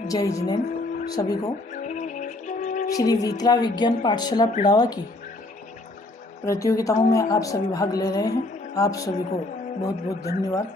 जय जिनेन्द्र सभी को। श्री वीतरा विज्ञान पाठशाला पिड़ावा की प्रतियोगिताओं में आप सभी भाग ले रहे हैं। आप सभी को बहुत बहुत धन्यवाद।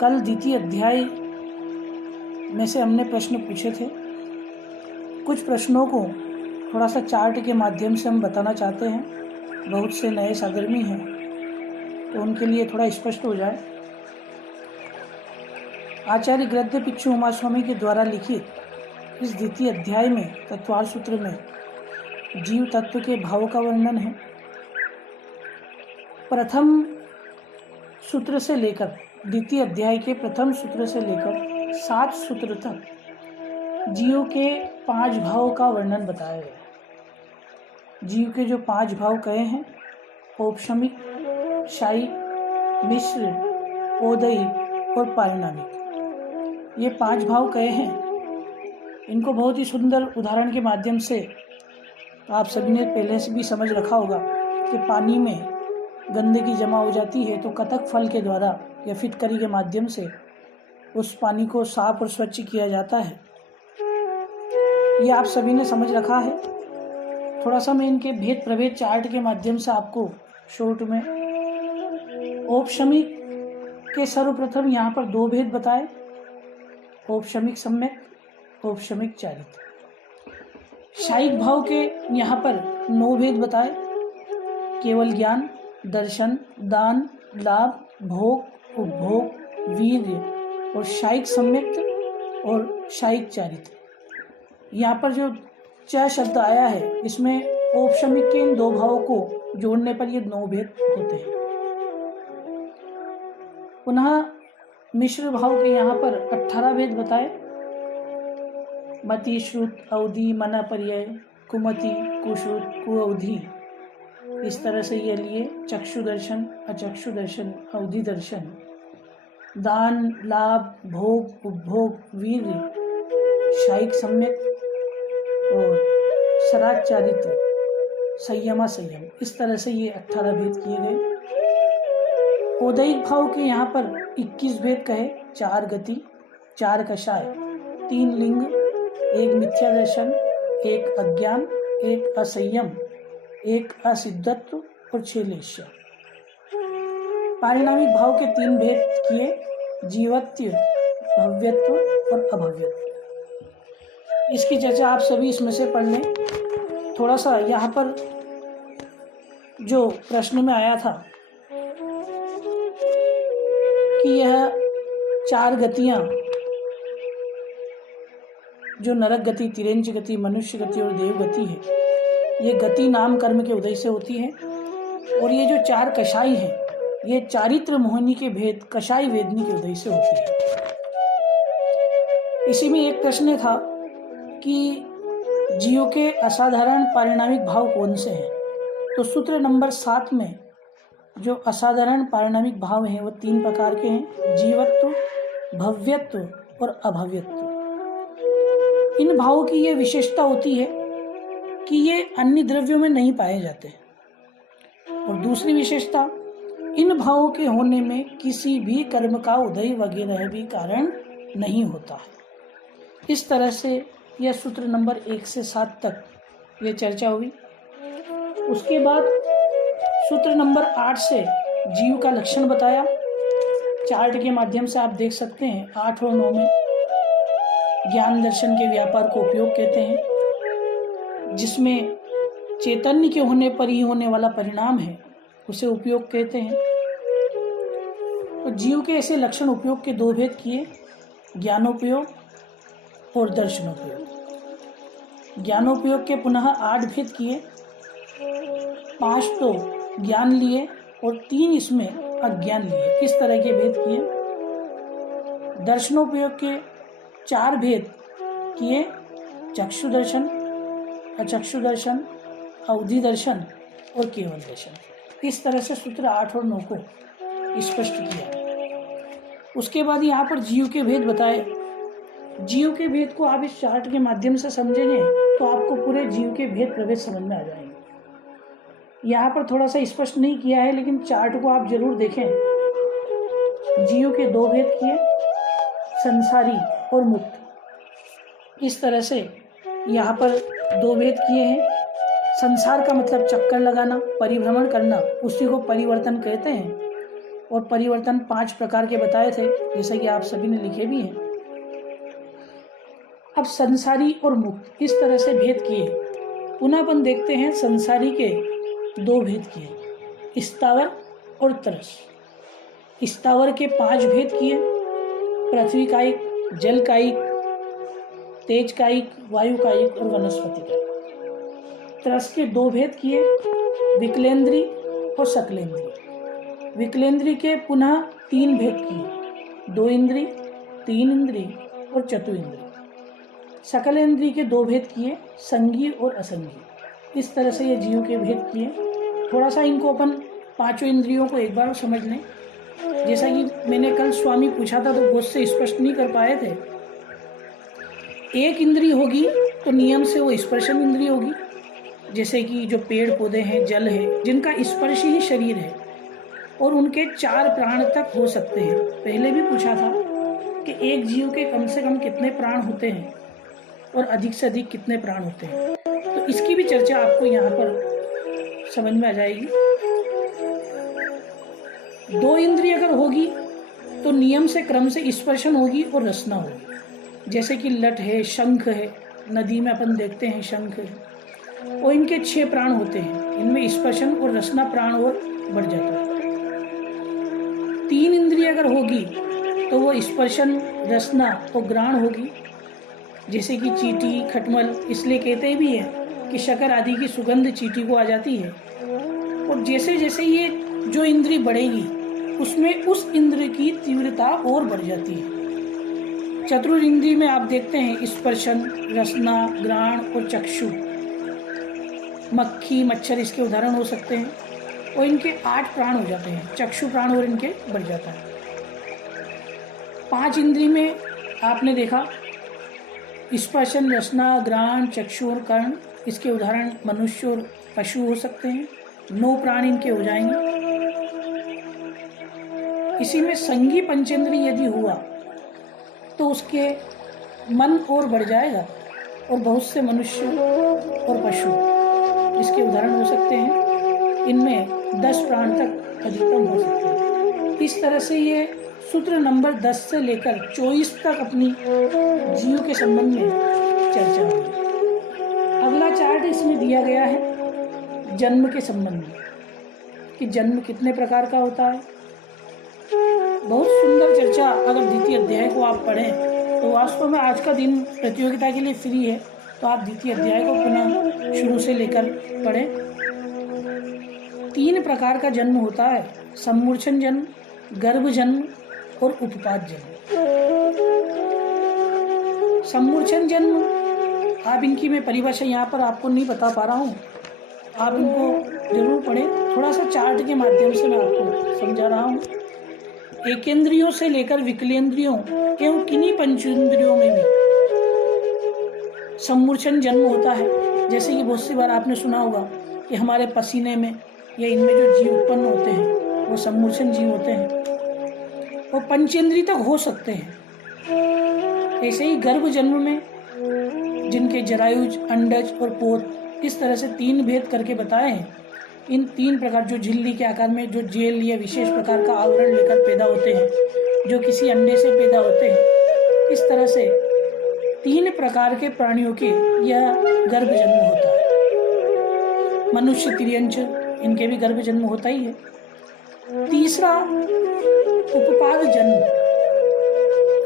कल द्वितीय अध्याय में से हमने प्रश्न पूछे थे। कुछ प्रश्नों को थोड़ा सा चार्ट के माध्यम से हम बताना चाहते हैं। बहुत से नए साधर्मी हैं तो उनके लिए थोड़ा स्पष्ट हो जाए। आचार्य गद्य पिच्छु उमास्वामी के द्वारा लिखित इस द्वितीय अध्याय में तत्वार्थ सूत्र में जीव तत्व के भावों का वर्णन है। प्रथम सूत्र से लेकर द्वितीय अध्याय के प्रथम सूत्र से लेकर 7 सूत्र तक जीव के 5 भावों का वर्णन बताया गया। जीव के जो 5 भाव कहे हैं, औपशमिक, शायिक, मिश्र, औदयिक और पारिणामिक, ये 5 भाव कहे हैं। इनको बहुत ही सुंदर उदाहरण के माध्यम से आप सभी ने पहले से भी समझ रखा होगा कि पानी में गंदगी जमा हो जाती है तो कतक फल के द्वारा या फिटकरी के माध्यम से उस पानी को साफ और स्वच्छ किया जाता है। ये आप सभी ने समझ रखा है। थोड़ा सा मैं इनके भेद प्रभेद चार्ट के माध्यम से आपको शॉर्ट में औपशमिक के सर्वप्रथम यहाँ पर 2 भेद बताए, औपशमिक सम्यक, औपशमिक चारित्र। शायिक भाव के यहाँ पर 9 भेद बताए, केवल ज्ञान, दर्शन, दान, लाभ, भोग, उपभोग, वीर्य और शायिक सम्यक और शायिक चारित्र। यहाँ पर जो च शब्द आया है इसमें औपशमिक के इन 2 भावों को जोड़ने पर ये 9 भेद होते हैं। पुनः मिश्र भाव के यहाँ पर 18 भेद बताए, मति, श्रुत, अवधि, मना, पर्याय, कुमति, कुश्रुत, कुअवधि। इस तरह से ये लिए चक्षु दर्शन, अचक्षु दर्शन, अवधि दर्शन, दान, लाभ, भोग, उपभोग, वीर्य, शायिक सम्यक और सराग चारित्र, संयमा संयम। इस तरह से ये 18 भेद किए गए। औदयिक भाव के यहाँ पर 21 भेद कहे, 4 गति, 4 कषाय, 3 लिंग, 1 मिथ्या दर्शन, 1 अज्ञान, 1 असंयम, 1 असिद्धत्व और 6 लेश्य। पारिणामिक भाव के 3 भेद किए, जीवत्व, भव्यत्व और अभव्यत्व। इसकी चर्चा आप सभी इसमें से पढ़ लें। थोड़ा सा यहाँ पर जो प्रश्न में आया था कि यह 4 गतियाँ जो नरक गति, तिर्यंच गति, मनुष्य गति और देव गति है, ये गति नाम कर्म के उदय से होती है। और ये जो 4 कषाय हैं, ये चारित्र मोहिनी के भेद कषाय वेदनी के उदय से होती है। इसी में एक प्रश्न था कि जीव के असाधारण पारिणामिक भाव कौन से हैं। तो सूत्र नंबर 7 में जो असाधारण पारिणामिक भाव हैं वो 3 प्रकार के हैं, जीवत्व, भव्यत्व और अभव्यत्व। इन भावों की ये विशेषता होती है कि ये अन्य द्रव्यों में नहीं पाए जाते। और दूसरी विशेषता, इन भावों के होने में किसी भी कर्म का उदय वगैरह भी कारण नहीं होता है। इस तरह से यह सूत्र नंबर 1 से 7 तक ये चर्चा हुई। उसके बाद सूत्र नंबर 8 से जीव का लक्षण बताया। चार्ट के माध्यम से आप देख सकते हैं 8 और 9 में ज्ञान दर्शन के व्यापार को उपयोग कहते हैं, जिसमें चैतन्य के होने पर ही होने वाला परिणाम है उसे उपयोग कहते हैं। तो जीव के ऐसे लक्षण उपयोग के 2 भेद किए, ज्ञानोपयोग और दर्शनोपयोग। ज्ञानोपयोग के पुनः 8 भेद किए, 5 तो ज्ञान लिए और 3 इसमें अज्ञान लिए। इस तरह के भेद किए। दर्शनोपयोग के 4 भेद किए, चक्षु दर्शन, अचक्षु दर्शन, अवधि दर्शन और केवल दर्शन। इस तरह से सूत्र 8 और 9 को स्पष्ट किया। उसके बाद यहाँ पर जीव के भेद बताए। जीव के भेद को आप इस चार्ट के माध्यम से समझेंगे तो आपको पूरे जीव के भेद प्रभेद समझ में आ जाएंगे। यहाँ पर थोड़ा सा स्पष्ट नहीं किया है, लेकिन चार्ट को आप जरूर देखें। जीव के 2 भेद किए, संसारी और मुक्त। इस तरह से यहाँ पर दो भेद किए हैं। संसार का मतलब चक्कर लगाना, परिभ्रमण करना, उसी को परिवर्तन कहते हैं। और परिवर्तन 5 प्रकार के बताए थे, जैसे कि आप सभी ने लिखे भी हैं। अब संसारी और मुक्त इस तरह से भेद किए। पुनः अपन देखते हैं संसारी के 2 भेद किए, स्थावर और तरस। स्थावर के 5 भेद किए, पृथ्वी कायिक, जल कायिक, तेज कायिक, वायु कायिक और वनस्पति कायिक। तरस के 2 भेद किए, विकलेंद्री और सकलेंद्री। विकलेंद्री के पुनः 3 भेद किए, 2 इंद्री, 3 इंद्री और चतुइंद्री। सकलेंद्री के 2 भेद किए, संगी और असंगी। इस तरह से ये जीव के भेद किए। थोड़ा सा इनको अपन 5 इंद्रियों को एक बार समझ लें। जैसा कि मैंने कल स्वामी पूछा था तो बहुत से स्पष्ट नहीं कर पाए थे। एक इंद्री होगी तो नियम से वो स्पर्शन इंद्री होगी, जैसे कि जो पेड़ पौधे हैं, जल है, जिनका स्पर्श ही शरीर है, और उनके 4 प्राण तक हो सकते हैं। पहले भी पूछा था कि एक जीव के कम से कम कितने प्राण होते हैं और अधिक से अधिक कितने प्राण होते हैं, तो इसकी भी चर्चा आपको यहाँ पर समझ में आ जाएगी। 2 इंद्रिय अगर होगी तो नियम से क्रम से स्पर्शन होगी और रसना होगी, जैसे कि लठ है, शंख है, नदी में अपन देखते हैं शंख है, और इनके 6 प्राण होते हैं। इनमें स्पर्शन और रसना प्राण और बढ़ जाता है। 3 इंद्रिय अगर होगी तो वो स्पर्शन, रसना और ग्राण होगी, जैसे कि चींटी, खटमल। इसलिए कहते भी हैं कि शकर आदि की सुगंध चींटी को आ जाती है। और जैसे जैसे ये जो इंद्री बढ़ेगी उसमें उस इंद्र की तीव्रता और बढ़ जाती है। चतुर्इंद्रिय में आप देखते हैं स्पर्शन, रसना, ग्राण और चक्षु। मक्खी, मच्छर इसके उदाहरण हो सकते हैं। और इनके 8 प्राण हो जाते हैं, चक्षु प्राण और इनके बढ़ जाता है। 5 इंद्रिय में आपने देखा स्पर्शन, रसना, ग्राण, चक्षु और कर्ण, इसके उदाहरण मनुष्य और पशु हो सकते हैं। 9 प्राण इनके हो जाएंगे। इसी में संगी पंचेंद्रिय यदि हुआ तो उसके मन और बढ़ जाएगा, और बहुत से मनुष्य और पशु इसके उदाहरण हो सकते हैं। इनमें 10 प्राण तक अधिकतम हो सकते हैं। इस तरह से ये सूत्र नंबर 10 से लेकर 24 तक अपनी जीव के संबंध में चर्चा होगी। अगला चार्ट इसमें दिया गया है जन्म के संबंध में, कि जन्म कितने प्रकार का होता है। बहुत सुंदर चर्चा। अगर द्वितीय अध्याय को आप पढ़ें तो वास्तव में आज का दिन प्रतियोगिता के लिए फ्री है, तो आप द्वितीय अध्याय को पुनः शुरू से लेकर पढ़ें। 3 प्रकार का जन्म होता है, सम्मूर्छन जन्म, गर्भ जन्म और उपपाद जन्म। सम्मूर्छन जन्म, आप इनकी मैं परिभाषा यहाँ पर आपको नहीं बता पा रहा हूँ, आप इनको जरूर पढ़ें। थोड़ा सा चार्ट के माध्यम से मैं आपको समझा रहा हूँ। एकेंद्रियों से लेकर विकलेंद्रियों एवं किन्हीं पंचेंद्रियों में भी सम्मूर्छन जन्म होता है। जैसे कि बहुत सी बार आपने सुना होगा कि हमारे पसीने में या इनमें जो जीव उत्पन्न होते हैं वो सम्मूर्छन जीव होते हैं, और पंचेंद्रिय तक हो सकते हैं। ऐसे ही गर्भ जन्म में जिनके जरायुज, अंडज और पोत, इस तरह से 3 भेद करके बताए हैं। इन 3 प्रकार, जो झिल्ली के आकार में जो जेल या विशेष प्रकार का आवरण लेकर पैदा होते हैं, जो किसी अंडे से पैदा होते हैं, इस तरह से 3 प्रकार के प्राणियों के यह गर्भ जन्म होता है। मनुष्य, तिर्यंच, इनके भी गर्भ जन्म होता ही है। तीसरा उपपाद जन्म,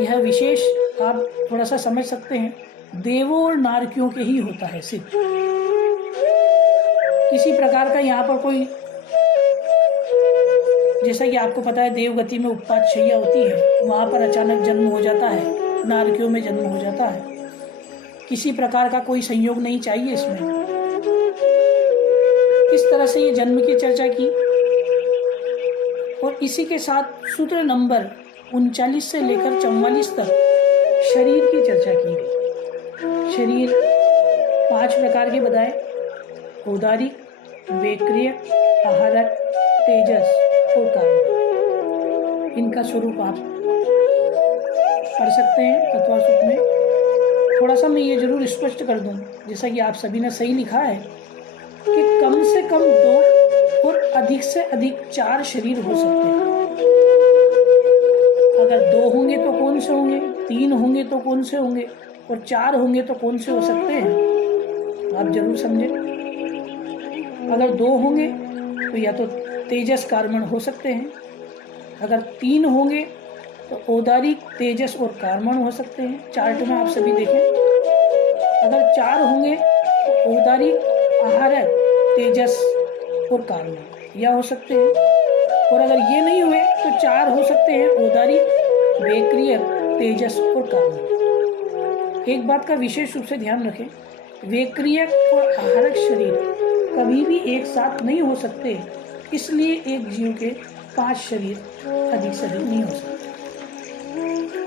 यह विशेष आप थोड़ा सा समझ सकते हैं, देवों और नारकियों के ही होता है सिर्फ। किसी प्रकार का यहाँ पर कोई, जैसा कि आपको पता है देवगति में उपपाद शैया होती है, वहाँ पर अचानक जन्म हो जाता है, नारकियों में जन्म हो जाता है। किसी प्रकार का कोई संयोग नहीं चाहिए इसमें। इस तरह से ये जन्म की चर्चा की, और इसी के साथ सूत्र नंबर 39 से लेकर 44 तक शरीर की चर्चा की गई। शरीर 5 प्रकार के बताए, औदारिक, वेक्रिय, आहारक, तेजस और कारण। इनका स्वरूप आप पढ़ सकते हैं तत्वासुख में। थोड़ा सा मैं ये जरूर स्पष्ट कर दूं, जैसा कि आप सभी ने सही लिखा है कि कम से कम 2 और अधिक से अधिक 4 शरीर हो सकते हैं। अगर 2 होंगे तो कौन से होंगे, 3 होंगे तो कौन से होंगे, और 4 होंगे तो कौन से हो सकते हैं, आप जरूर समझे। अगर 2 होंगे तो या तो तेजस कार्बन हो सकते हैं, अगर 3 होंगे तो औदारिक, तेजस और कार्बन हो सकते हैं, चार्ट में आप सभी देखें। अगर 4 होंगे तो औदारिक, आहारक, तेजस और कार्बन यह हो सकते हैं। और अगर ये नहीं हुए तो 4 हो सकते हैं, औदारिक, वेक्रियक, तेजस और कार्बन। एक बात का विशेष रूप से ध्यान रखें, वेक्रियक और आहारक शरीर कभी भी एक साथ नहीं हो सकते, इसलिए एक जीव के 5 शरीर अधिक से अधिक नहीं हो सकते।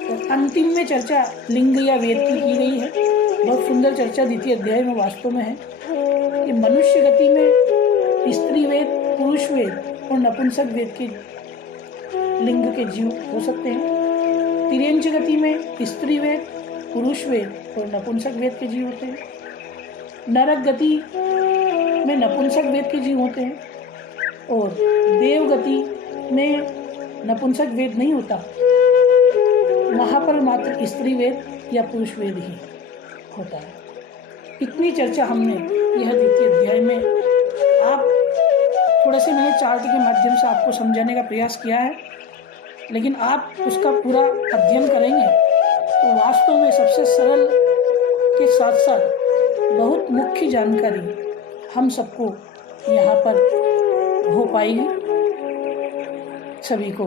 और अंतिम में चर्चा लिंग या वेद की गई है। बहुत सुंदर चर्चा द्वितीय अध्याय में वास्तव में है कि मनुष्य गति में स्त्री वेद, पुरुष वेद और नपुंसक वेद के लिंग के जीव हो सकते हैं। तिर्यंच गति में स्त्री वेद, पुरुष वेद और नपुंसक वेद के जीव होते हैं। नरक गति में नपुंसक वेद के जीव होते हैं, और देव गति में नपुंसक वेद नहीं होता, वहाँ पर मात्र स्त्री वेद या पुरुष वेद ही होता है। इतनी चर्चा हमने यह द्वितीय अध्याय में आप थोड़े से मैंने चार्ट के माध्यम से आपको समझाने का प्रयास किया है, लेकिन आप उसका पूरा अध्ययन करेंगे तो वास्तव में सबसे सरल के साथ साथ बहुत मुख्य जानकारी हम सबको यहाँ पर हो पाएगी। सभी को